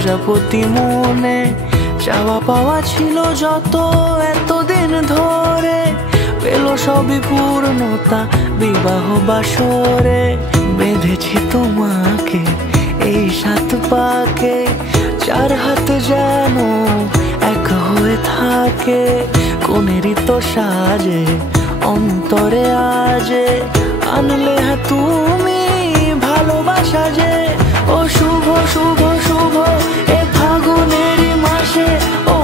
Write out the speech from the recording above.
প্রজাপতি মনে চাওয়া পাওয়া ছিল যত এতদিন ধরে, পেল সবই পূর্ণতা বিবাহ বাসরে। বেঁধেছি তোমাকে এই 7 পাকে, 4 হাত যেন এক হয়ে থাকে। কোনেরই তো সাজে অন্তরে আজে আনলে তুমি ভালোবাসা যে। ও শুভ শুভ শুভ এ ফাগুনেরই মাসে, ও